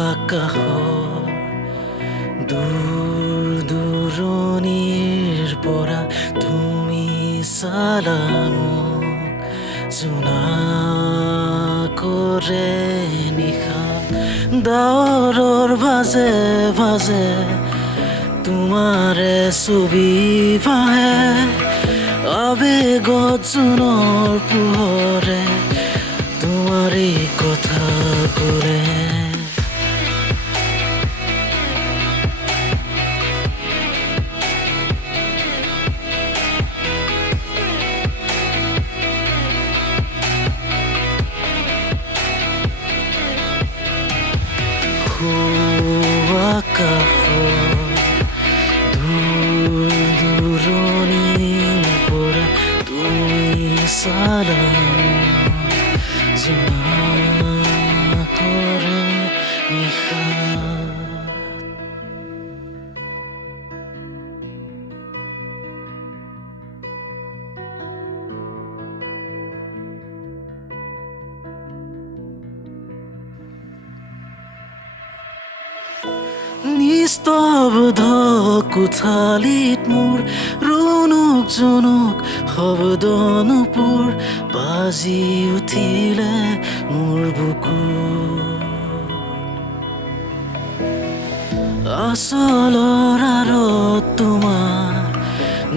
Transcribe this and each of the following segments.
আকাশৰ দূৰণিৰ পৰা তুমি চালা মোক জোনাকৰে নিশা ডাৱৰৰ ভাজে ভাজে তোমাৰে ছবি ভাহে আবেগত জোনৰ পোহৰে তোমাৰে কথা কৰে আকাশৰ দূৰণিৰ পৰা তুমি চালা জোনাকৰে নিশা নিস্তব্ধ কোঠালিত মোৰ ৰুণুক জনুক শব্দ নুপুৰ বাজি উঠিলে মোৰ বুকুত আচলৰ আঁৰত তোমাৰ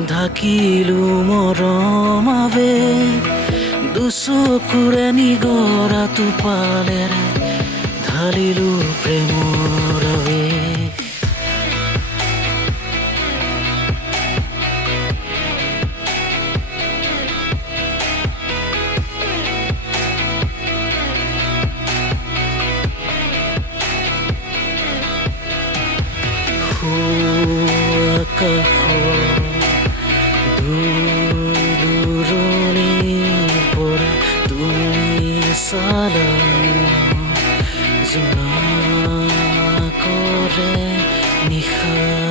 ঢাকিলো মৰম আবেগ দুচকুৰে নিগৰা টোপালেৰে ঢালিলো প্ৰেমৰ আবেগ আকাশৰ দূৰণিৰ পৰা তুমি চালা জোনাকৰে নিশা